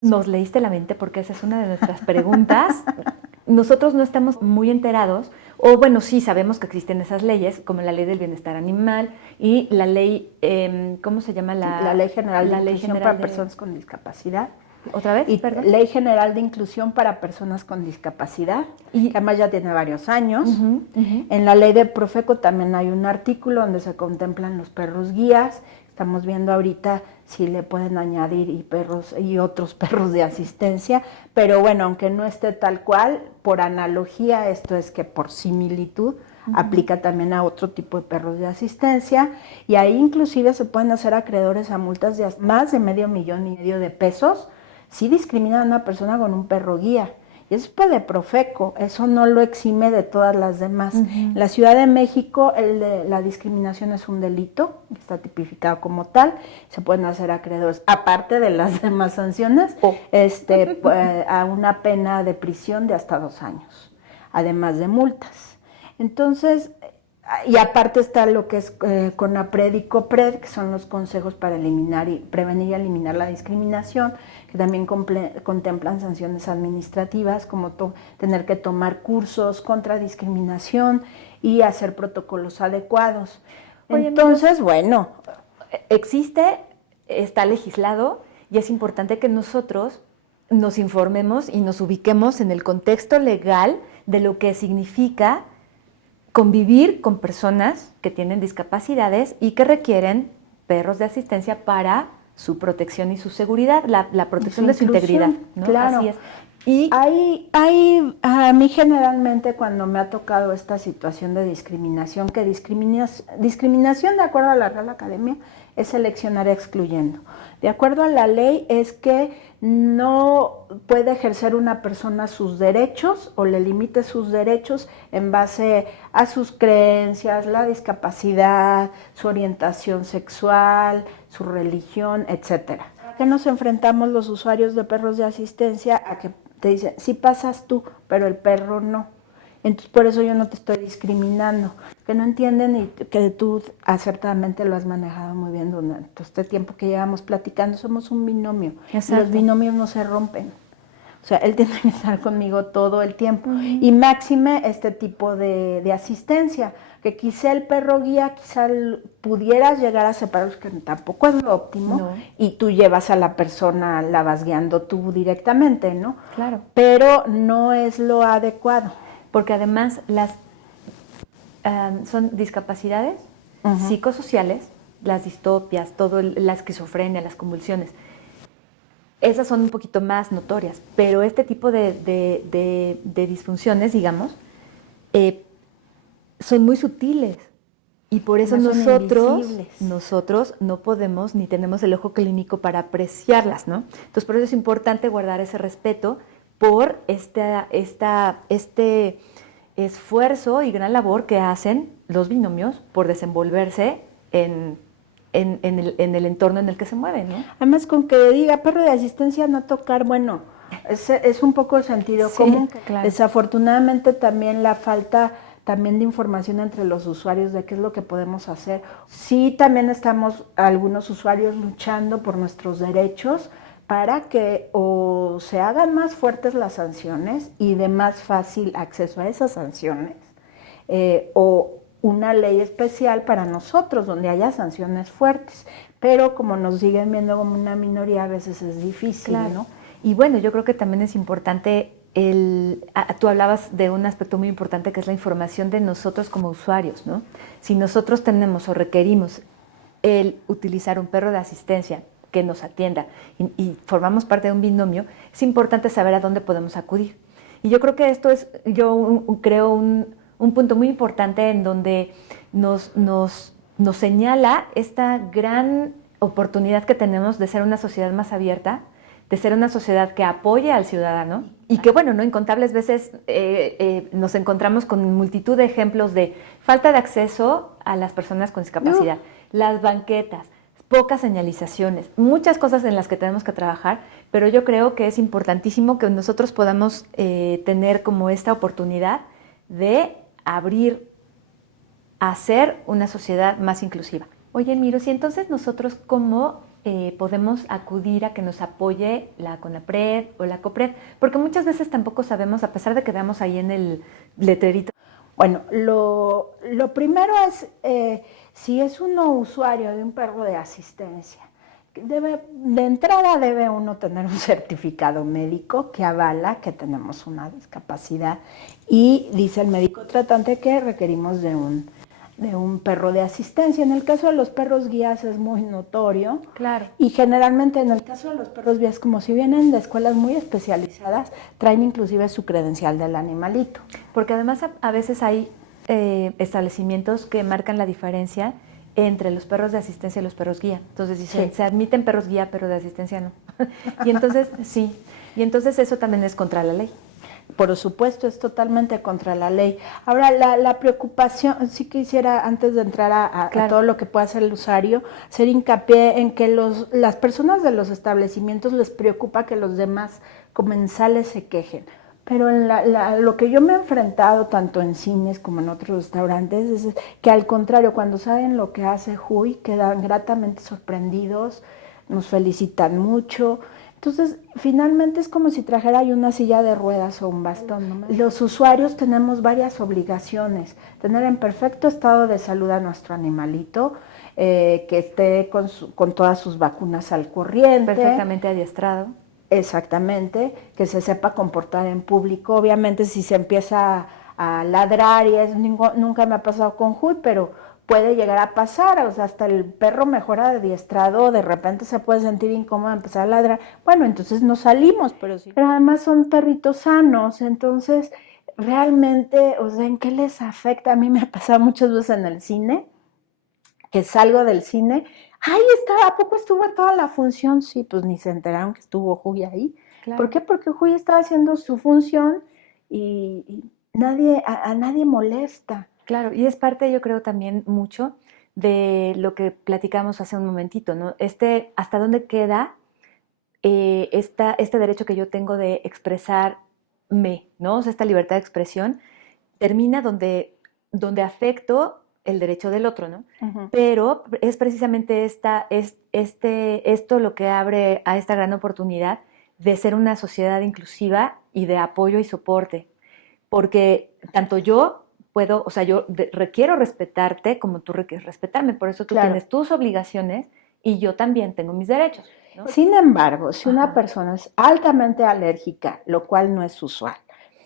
Nos leíste la mente porque esa es una de nuestras preguntas. Nosotros no estamos muy enterados, o bueno, sí sabemos que existen esas leyes, como la ley del bienestar animal y la ley, ¿cómo se llama? La Ley General de La ley Inclusión general para de... Personas con Discapacidad. ¿Otra vez? Y Perdón. Ley General de Inclusión para Personas con Discapacidad, que además ya tiene varios años. En la ley de Profeco también hay un artículo donde se contemplan los perros guías. Estamos viendo ahorita si le pueden añadir y otros perros de asistencia, pero bueno, aunque no esté tal cual, por analogía, esto es que por similitud, aplica también a otro tipo de perros de asistencia, y ahí inclusive se pueden hacer acreedores a multas de más de $500,000 de pesos si discriminan a una persona con un perro guía. Y eso es de Profeco, eso no lo exime de todas las demás. En la Ciudad de México la discriminación es un delito, está tipificado como tal, se pueden hacer acreedores, aparte de las demás sanciones, a una pena de prisión de hasta 2 años, además de multas. Entonces, y aparte está lo que es CONAPRED y COPRED, que son los consejos para prevenir y eliminar la discriminación, que también contemplan sanciones administrativas, como tener que tomar cursos contra discriminación y hacer protocolos adecuados. Oye, Entonces, bueno, existe, está legislado y es importante que nosotros nos informemos y nos ubiquemos en el contexto legal de lo que significa convivir con personas que tienen discapacidades y que requieren perros de asistencia para su protección y su seguridad, la protección de su integridad, ¿no? Claro. Así es. Y a mí generalmente cuando me ha tocado esta situación de discriminación, discriminación de acuerdo a la Real Academia es seleccionar excluyendo. De acuerdo a la ley es que no puede ejercer una persona sus derechos o le limite sus derechos en base a sus creencias, la discapacidad, su orientación sexual, su religión, etcétera. ¿A qué nos enfrentamos los usuarios de perros de asistencia? A que te dicen, sí pasas tú, pero el perro no. Entonces, por eso yo no te estoy discriminando. Que no entienden y que tú acertadamente lo has manejado muy bien durante este tiempo que llevamos platicando. Somos un binomio. Exacto. Y los binomios no se rompen. O sea, él tiene que estar conmigo todo el tiempo. Y máxime este tipo de asistencia, que quizá el perro guía, pudieras llegar a separarlos, que tampoco es lo óptimo, no. Y tú llevas a la persona, la vas guiando tú directamente, ¿no? Claro. Pero no es lo adecuado. Porque además son discapacidades psicosociales, las distopias, la esquizofrenia, las convulsiones. Esas son un poquito más notorias, pero este tipo de disfunciones, digamos, son muy sutiles y por eso nosotros no podemos ni tenemos el ojo clínico para apreciarlas, ¿no? Entonces, por eso es importante guardar ese respeto por este esfuerzo y gran labor que hacen los binomios por desenvolverse en el entorno en el que se mueven, ¿no? Además, con que diga perro de asistencia no tocar, bueno, es un poco sentido común. Claro. Desafortunadamente también la falta también de información entre los usuarios de qué es lo que podemos hacer. Sí, también estamos algunos usuarios luchando por nuestros derechos para que o se hagan más fuertes las sanciones y de más fácil acceso a esas sanciones, o una ley especial para nosotros donde haya sanciones fuertes, pero como nos siguen viendo como una minoría a veces es difícil, claro, ¿no? Y bueno, yo creo que también es importante, tú hablabas de un aspecto muy importante que es la información de nosotros como usuarios, ¿no? Si nosotros tenemos o requerimos el utilizar un perro de asistencia que nos atienda y formamos parte de un binomio, es importante saber a dónde podemos acudir. Y yo creo que esto es, creo un punto muy importante en donde nos señala esta gran oportunidad que tenemos de ser una sociedad más abierta, de ser una sociedad que apoye al ciudadano y que, bueno, no incontables veces nos encontramos con multitud de ejemplos de falta de acceso a las personas con discapacidad, las banquetas, pocas señalizaciones, muchas cosas en las que tenemos que trabajar, pero yo creo que es importantísimo que nosotros podamos tener como esta oportunidad de abrir a ser una sociedad más inclusiva. Oye, Miro, si entonces nosotros como podemos acudir a que nos apoye la CONAPRED o la COPRED, porque muchas veces tampoco sabemos, a pesar de que veamos ahí en el letrerito. Bueno, lo primero es, si es uno usuario de un perro de asistencia, de entrada debe uno tener un certificado médico que avala que tenemos una discapacidad y dice el médico tratante que requerimos de un perro de asistencia. En el caso de los perros guías es muy notorio. Claro. Y generalmente en el caso de los perros guías, como si vienen de escuelas muy especializadas, traen inclusive su credencial del animalito. Porque además a veces hay establecimientos que marcan la diferencia entre los perros de asistencia y los perros guía. Entonces dicen, se admiten perros guía, pero de asistencia no. Y entonces, eso también es contra la ley. Por supuesto, es totalmente contra la ley. Ahora, la preocupación, sí quisiera, antes de entrar a todo lo que pueda hacer el usuario, hacer hincapié en que las personas de los establecimientos les preocupa que los demás comensales se quejen. Pero lo que yo me he enfrentado tanto en cines como en otros restaurantes es que al contrario, cuando saben lo que hace Huy, quedan gratamente sorprendidos, nos felicitan mucho. Entonces, finalmente es como si trajera yo una silla de ruedas o un bastón, ¿no? Los usuarios tenemos varias obligaciones. Tener en perfecto estado de salud a nuestro animalito, que esté con todas sus vacunas al corriente. Perfectamente adiestrado. Exactamente, que se sepa comportar en público. Obviamente si se empieza a ladrar, y nunca me ha pasado con Huy, pero puede llegar a pasar, o sea, hasta el perro mejor adiestrado, de repente se puede sentir incómodo, empezar a ladrar. Bueno, entonces no salimos, pero además son perritos sanos, entonces realmente, o sea, ¿en qué les afecta? A mí me ha pasado muchas veces en el cine, que salgo del cine, ¡ay, ¿a poco estuvo en toda la función? Sí, pues ni se enteraron que estuvo Huy ahí. Claro. ¿Por qué? Porque Huy estaba haciendo su función y a nadie molesta. Claro, y es parte, yo creo, también mucho de lo que platicamos hace un momentito, ¿no? ¿Hasta dónde queda este derecho que yo tengo de expresarme, ¿no? O sea, esta libertad de expresión termina donde afecto el derecho del otro, ¿no? Uh-huh. Pero es precisamente esto lo que abre a esta gran oportunidad de ser una sociedad inclusiva y de apoyo y soporte. Porque tanto yo puedo, o sea, yo requiero respetarte como tú requieres respetarme, por eso tú tienes tus obligaciones y yo también tengo mis derechos, ¿no? Sin embargo, si una persona es altamente alérgica, lo cual no es usual,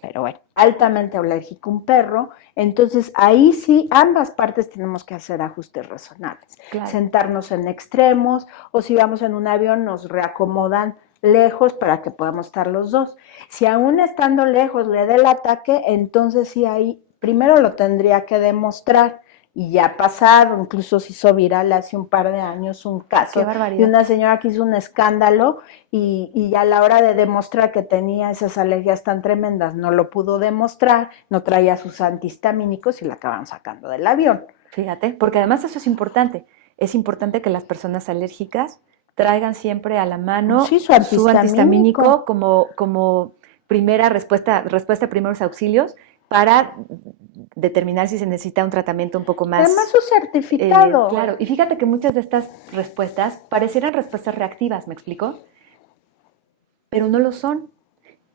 pero bueno, altamente alérgico a un perro, entonces ahí sí ambas partes tenemos que hacer ajustes razonables. Claro. Sentarnos en extremos, o si vamos en un avión nos reacomodan lejos para que podamos estar los dos. Si aún estando lejos le da el ataque, entonces sí ahí primero lo tendría que demostrar. Y ya ha pasado, incluso se hizo viral hace un par de años un caso de una señora que hizo un escándalo y ya a la hora de demostrar que tenía esas alergias tan tremendas no lo pudo demostrar, no traía sus antihistamínicos y la acaban sacando del avión. Fíjate, porque además eso es importante que las personas alérgicas traigan siempre a la mano su antihistamínico como primera respuesta a primeros auxilios para determinar si se necesita un tratamiento un poco más... Además su certificado. Claro, y fíjate que muchas de estas respuestas parecieran respuestas reactivas, ¿me explico? Pero no lo son.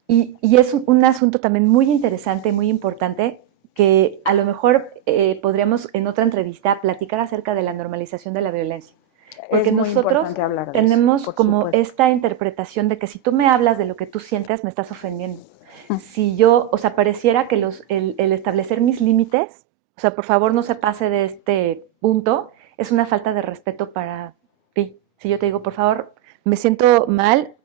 Y es un asunto también muy interesante, muy importante, que a lo mejor podríamos en otra entrevista platicar acerca de la normalización de la violencia. Porque nosotros tenemos como esta interpretación de que si tú me hablas de lo que tú sientes, me estás ofendiendo. Si yo, o sea, pareciera que el establecer mis límites, o sea, por favor no se pase de este punto, es una falta de respeto para ti. Si yo te digo, por favor, me siento mal,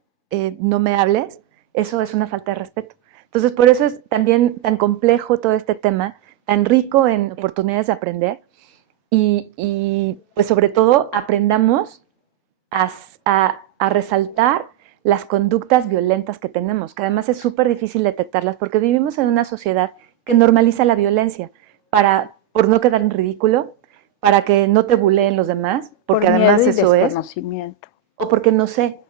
no me hables, eso es una falta de respeto. Entonces, por eso es también tan complejo todo este tema, tan rico en oportunidades de aprender y pues sobre todo aprendamos a resaltar las conductas violentas que tenemos, que además es súper difícil detectarlas porque vivimos en una sociedad que normaliza la violencia por no quedar en ridículo, para que no te buleen los demás, porque además eso es, o porque no sé,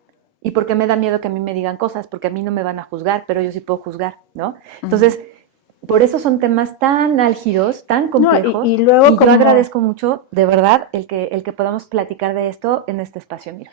y porque me da miedo que a mí me digan cosas, porque a mí no me van a juzgar, pero yo sí puedo juzgar, ¿no? Entonces, por eso son temas tan álgidos, tan complejos, y luego yo agradezco mucho, de verdad, el que podamos platicar de esto en este espacio, mira.